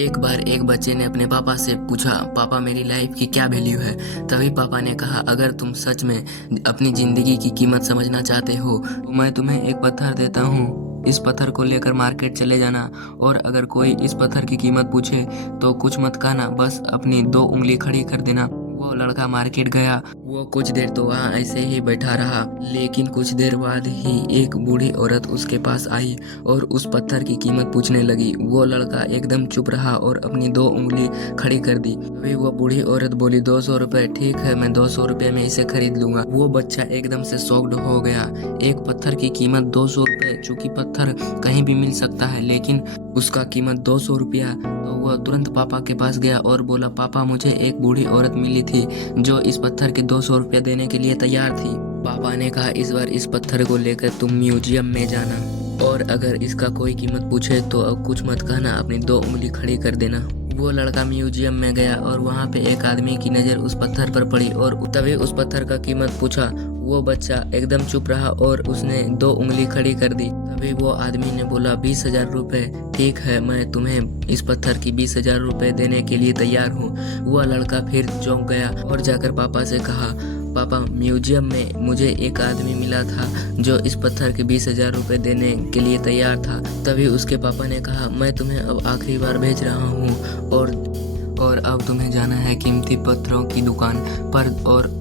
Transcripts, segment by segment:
एक बार एक बच्चे ने अपने पापा से पूछा, पापा मेरी लाइफ की क्या वैल्यू है। तभी पापा ने कहा, अगर तुम सच में अपनी जिंदगी की कीमत समझना चाहते हो तो मैं तुम्हें एक पत्थर देता हूँ। इस पत्थर को लेकर मार्केट चले जाना, और अगर कोई इस पत्थर की कीमत पूछे तो कुछ मत कहना, बस अपनी दो उंगली खड़ी कर देना। वो लड़का मार्केट गया। वो कुछ देर तो वहाँ ऐसे ही बैठा रहा, लेकिन कुछ देर बाद ही एक बूढ़ी औरत उसके पास आई और उस पत्थर की कीमत पूछने लगी। वो लड़का एकदम चुप रहा और अपनी दो उंगली खड़ी कर दी। तभी वो बूढ़ी औरत बोली, 200 रुपए। ठीक है, मैं 200 रुपए में इसे खरीद लूंगा। वो बच्चा एकदम से शॉक्ड हो गया। एक पत्थर की कीमत 200 रुपए। चूंकि पत्थर कहीं भी मिल सकता है, लेकिन उसका कीमत 200 रुपया। तो वह तुरंत पापा के पास गया और बोला, पापा मुझे एक बूढ़ी औरत मिली थी जो इस पत्थर के 200 रुपया देने के लिए तैयार थी। पापा ने कहा, इस बार इस पत्थर को लेकर तुम म्यूजियम में जाना, और अगर इसका कोई कीमत पूछे तो अब कुछ मत कहना, अपनी दो उंगली खड़ी कर देना। वो लड़का म्यूजियम में गया और वहाँ पे एक आदमी की नज़र उस पत्थर पर पड़ी और तभी उस पत्थर का कीमत पूछा। वो बच्चा एकदम चुप रहा और उसने दो उंगली खड़ी कर दी। तभी वो आदमी ने बोला, 20,000 रुपए। ठीक है, मैं तुम्हें इस पत्थर की 20,000 रुपए देने के लिए तैयार हूँ। वह लड़का फिर चौंक गया और जाकर पापा से कहा, पापा म्यूजियम में मुझे एक आदमी मिला था जो इस पत्थर के 20,000 रुपए देने के लिए तैयार था। तभी उसके पापा ने कहा, मैं तुम्हें अब आखिरी बार भेज रहा हूँ और अब तुम्हें जाना है कीमती पत्थरों की दुकान पर, और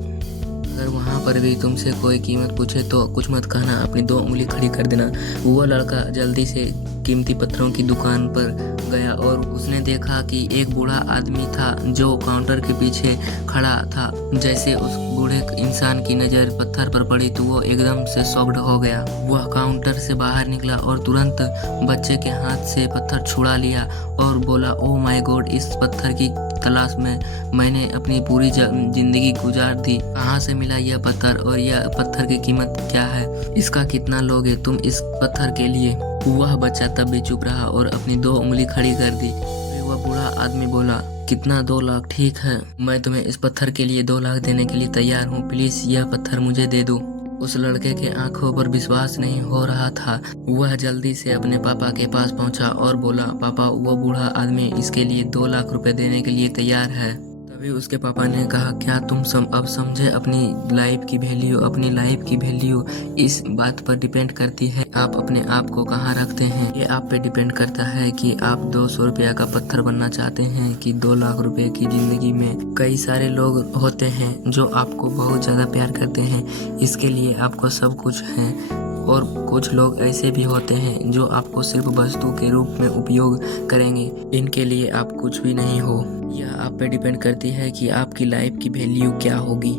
अगर वहाँ पर भी तुमसे कोई कीमत पूछे तो कुछ मत कहना, अपनी दो उंगली खड़ी कर देना। वो लड़का जल्दी से कीमती पत्थरों की दुकान पर गया और उसने देखा कि एक बूढ़ा आदमी था जो काउंटर के पीछे खड़ा था। जैसे उस बूढ़े इंसान की नज़र पत्थर पर पड़ी तो वो एकदम से शॉक्ड हो गया। वह काउंटर से बाहर निकला और तुरंत बच्चे के हाथ से पत्थर छुड़ा लिया और बोला, ओह माय गॉड, इस पत्थर की तलाश में मैंने अपनी पूरी जिंदगी गुजार दी। कहाँ से मिला यह पत्थर, और यह पत्थर की कीमत क्या है, इसका कितना लोगे तुम इस पत्थर के लिए। वह बच्चा तब भी चुप रहा और अपनी दो उंगली खड़ी कर दी। फिर वह बूढ़ा आदमी बोला, कितना? 2 लाख। ठीक है, मैं तुम्हें इस पत्थर के लिए 2 लाख देने के लिए तैयार हूँ। प्लीज यह पत्थर मुझे दे दो। उस लड़के के आंखों पर विश्वास नहीं हो रहा था। वह जल्दी से अपने पापा के पास पहुंचा और बोला, पापा वो बूढ़ा आदमी इसके लिए 2 लाख रुपए देने के लिए तैयार है। तभी उसके पापा ने कहा, क्या तुम अब समझे अपनी लाइफ की वैल्यू? अपनी लाइफ की वैल्यू इस बात पर डिपेंड करती है आप अपने आप को कहाँ रखते हैं। ये आप पे डिपेंड करता है कि आप 200 रुपया का पत्थर बनना चाहते हैं कि 2 लाख रुपए की जिंदगी में। कई सारे लोग होते हैं जो आपको बहुत ज़्यादा प्यार करते हैं, इसके लिए आपको सब कुछ है, और कुछ लोग ऐसे भी होते हैं जो आपको सिर्फ वस्तु के रूप में उपयोग करेंगे, इनके लिए आप कुछ भी नहीं हो। यह आप पे डिपेंड करती है कि आपकी लाइफ की वैल्यू क्या होगी।